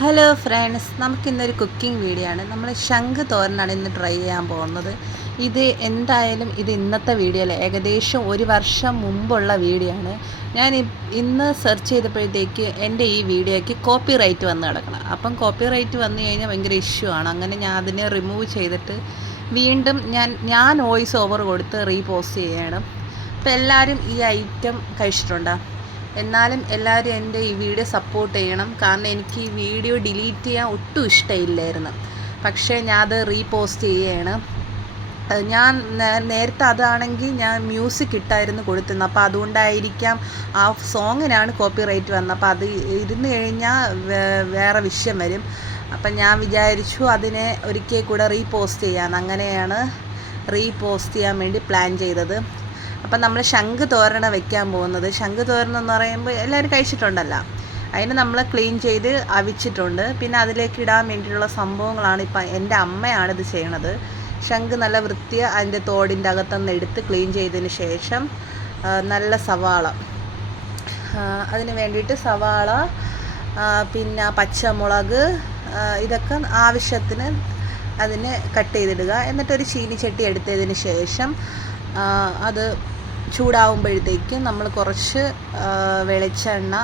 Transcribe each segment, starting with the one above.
Hello friends, നമുക്കിന്നൊരു cooking video ആണ്. നമ്മൾ ശംഖ് തോരനാണ് ഇന്ന് ട്രൈ ചെയ്യാൻ പോകുന്നത്. ഇത് എന്തായാലും ഇന്നത്തെ വീഡിയോ അല്ല, ഏകദേശം ഒരു വർഷം മുമ്പുള്ള വീഡിയോ ആണ്. ഞാൻ ഇന്ന് സെർച്ച് ചെയ്തപ്പോഴത്തേക്ക് എൻ്റെ ഈ വീഡിയോയ്ക്ക് കോപ്പി റൈറ്റ് വന്ന് കിടക്കണം. അപ്പം കോപ്പി റൈറ്റ് വന്നു കഴിഞ്ഞാൽ ഭയങ്കര ഇഷ്യൂ ആണ്. അങ്ങനെ ഞാൻ അതിനെ റിമൂവ് ചെയ്തിട്ട് വീണ്ടും ഞാൻ വോയിസ് ഓവർ കൊടുത്ത് റീപോസ്റ്റ് ചെയ്യണം. അപ്പോൾ എല്ലാവരും ഈ ഐറ്റം കഴിച്ചിട്ടുണ്ടോ? എന്നാലും എല്ലാവരും എൻ്റെ ഈ വീഡിയോ സപ്പോർട്ട് ചെയ്യണം. കാരണം എനിക്ക് ഈ വീഡിയോ ഡിലീറ്റ് ചെയ്യാൻ ഒട്ടും ഇഷ്ടമില്ലായിരുന്നു. പക്ഷേ ഞാൻ അത് റീപോസ്റ്റ് ചെയ്യുകയാണ്. ഞാൻ നേരത്തെ അതാണെങ്കിൽ ഞാൻ മ്യൂസിക് ഇട്ടായിരുന്നു കൊടുത്തിരുന്നത്. അപ്പോൾ അതുകൊണ്ടായിരിക്കാം ആ സോങ്ങിനാണ് കോപ്പി റൈറ്റ് വന്നത്. അപ്പോൾ അത് ഇരുന്ന് കഴിഞ്ഞാൽ വേറെ വിഷയം വരും. അപ്പം ഞാൻ വിചാരിച്ചു അതിനെ ഒരിക്കൽ കൂടെ റീപോസ്റ്റ് ചെയ്യാമെന്ന്. അങ്ങനെയാണ് റീപോസ്റ്റ് ചെയ്യാൻ വേണ്ടി പ്ലാൻ ചെയ്തത്. അപ്പം നമ്മൾ ശംഖ് തോരന വെക്കാൻ പോകുന്നത്. ശംഖ് തോരൻ എന്ന് പറയുമ്പോൾ എല്ലാവരും കഴിച്ചിട്ടുണ്ടല്ലോ. അതിന് നമ്മൾ ക്ലീൻ ചെയ്ത് അവിച്ചിട്ടുണ്ട്. പിന്നെ അതിലേക്ക് ഇടാൻ വേണ്ടിയിട്ടുള്ള സംഭവങ്ങളാണ് ഇപ്പം എൻ്റെ അമ്മയാണിത് ചെയ്യണത്. ശംഖ് നല്ല അതിൻ്റെ തോടിൻ്റെ അകത്തുനിന്ന് എടുത്ത് ക്ലീൻ ചെയ്തതിന് ശേഷം നല്ല സവാള, അതിന് വേണ്ടിയിട്ട് സവാള, പിന്നെ പച്ചമുളക്, ഇതൊക്കെ ആവശ്യത്തിന് അതിന് കട്ട് ചെയ്തിടുക. എന്നിട്ടൊരു ചീനിച്ചട്ടി എടുത്തതിന് ശേഷം അത് ചൂടാവുമ്പോഴത്തേക്കും നമ്മൾ കുറച്ച് വെളിച്ചെണ്ണ,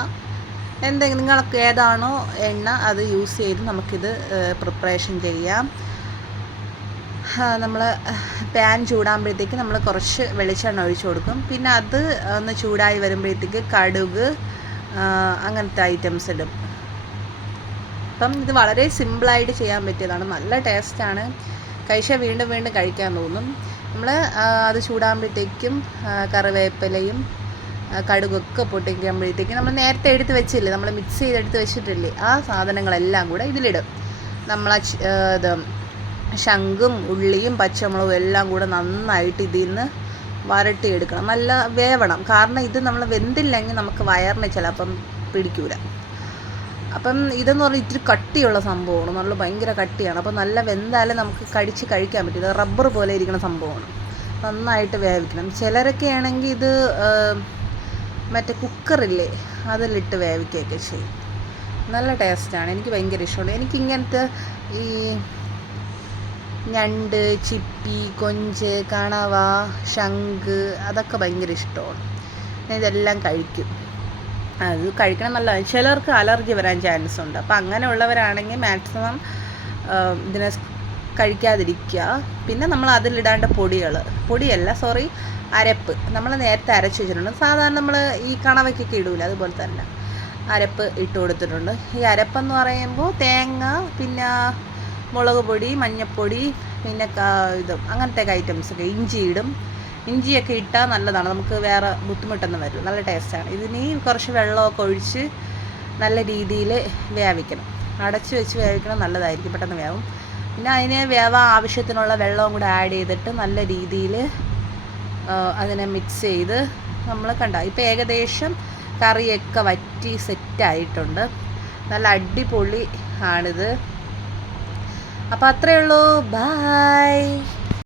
എന്തെങ്കിലും നിങ്ങൾക്ക് ഏതാണോ എണ്ണ അത് യൂസ് ചെയ്ത് നമുക്കിത് പ്രിപ്പറേഷൻ ചെയ്യാം. നമ്മൾ പാൻ ചൂടാകുമ്പോഴത്തേക്ക് നമ്മൾ കുറച്ച് വെളിച്ചെണ്ണ ഒഴിച്ചു കൊടുക്കും. പിന്നെ അത് ഒന്ന് ചൂടായി വരുമ്പോഴത്തേക്ക് കടുക്, അങ്ങനത്തെ ഐറ്റംസ് ഇടും. അപ്പം ഇത് വളരെ സിമ്പിളായിട്ട് ചെയ്യാൻ പറ്റിയതാണ്. നല്ല ടേസ്റ്റാണ്. കഴിച്ചാൽ വീണ്ടും വീണ്ടും കഴിക്കാൻ തോന്നും. നമ്മൾ അത് ചൂടാകുമ്പോഴത്തേക്കും കറിവേപ്പിലയും കടുകൊക്കെ പൊട്ടിക്കുമ്പോഴത്തേക്കും നമ്മൾ നേരത്തെ എടുത്ത് വെച്ചില്ലേ, നമ്മൾ മിക്സ് ചെയ്തെടുത്ത് വെച്ചിട്ടില്ലേ, ആ സാധനങ്ങളെല്ലാം കൂടെ ഇതിലിടും. നമ്മൾ ഇത് ശംഖും ഉള്ളിയും പച്ചമുളകും എല്ലാം കൂടെ നന്നായിട്ട് ഇതിൽ നിന്ന് വരട്ടിയെടുക്കണം. നല്ല വേവണം. കാരണം ഇത് നമ്മൾ വെന്തില്ലെങ്കിൽ നമുക്ക് വയറിന് ചിലപ്പം പിടിക്കൂല. അപ്പം ഇതെന്ന് പറഞ്ഞാൽ ഇത്തിരി കട്ടിയുള്ള സംഭവമാണ്. നല്ല ഭയങ്കര കട്ടിയാണ്. അപ്പം നല്ല വെന്താലും നമുക്ക് കടിച്ച് കഴിക്കാൻ പറ്റും. ഇത് റബ്ബർ പോലെ ഇരിക്കുന്ന സംഭവമാണ്. നന്നായിട്ട് വേവിക്കണം. ചിലരൊക്കെ ആണെങ്കിൽ ഇത് മറ്റേ കുക്കറില്ലേ അതിലിട്ട് വേവിക്കുകയൊക്കെ ചെയ്യും. നല്ല ടേസ്റ്റാണ്. എനിക്ക് ഭയങ്കര ഇഷ്ടമാണ്. എനിക്കിങ്ങനത്തെ ഈ ഞണ്ട്, ചിപ്പി, കൊഞ്ച്, കണവ, ശംഖ് അതൊക്കെ ഭയങ്കര ഇഷ്ടമാണ്. ഞാൻ ഇതെല്ലാം കഴിക്കും. അത് കഴിക്കണം നല്ലതാണ്. ചിലർക്ക് അലർജി വരാൻ ചാൻസ് ഉണ്ട്. അപ്പോൾ അങ്ങനെയുള്ളവരാണെങ്കിൽ മാക്സിമം ഇതിനെ കഴിക്കാതിരിക്കുക. പിന്നെ നമ്മൾ അതിലിടാണ്ട അരപ്പ് നമ്മൾ നേരത്തെ അരച്ച് വെച്ചിട്ടുണ്ട്. സാധാരണ നമ്മൾ ഈ കണവയ്ക്കൊക്കെ ഇടൂല, അതുപോലെ തന്നെ അരപ്പ് ഇട്ട് കൊടുത്തിട്ടുണ്ട്. ഈ അരപ്പെന്ന് പറയുമ്പോൾ തേങ്ങ, പിന്നെ മുളക് പൊടി, മഞ്ഞൾപ്പൊടി, പിന്നെ അങ്ങനത്തെ ഐറ്റംസൊക്കെ, ഇഞ്ചി ഇടും. ഇഞ്ചിയൊക്കെ ഇട്ടാൽ നല്ലതാണ്. നമുക്ക് വേറെ ബുദ്ധിമുട്ടൊന്നും വരില്ല. നല്ല ടേസ്റ്റാണ്. ഇതിന് കുറച്ച് വെള്ളമൊക്കെ ഒഴിച്ച് നല്ല രീതിയിൽ വേവിക്കണം. അടച്ച് വെച്ച് വേവിക്കണം. നല്ലതായിരിക്കും, പെട്ടെന്ന് വേവും. പിന്നെ അതിന് ആവശ്യത്തിനുള്ള വെള്ളവും കൂടെ ആഡ് ചെയ്തിട്ട് നല്ല രീതിയിൽ അതിനെ മിക്സ് ചെയ്ത് നമ്മൾ ഇപ്പോൾ ഏകദേശം കറിയൊക്കെ വറ്റി സെറ്റായിട്ടുണ്ട്. നല്ല അടിപൊളി ആണിത്. അപ്പോൾ അത്രയേ ഉള്ളൂ. ബൈ.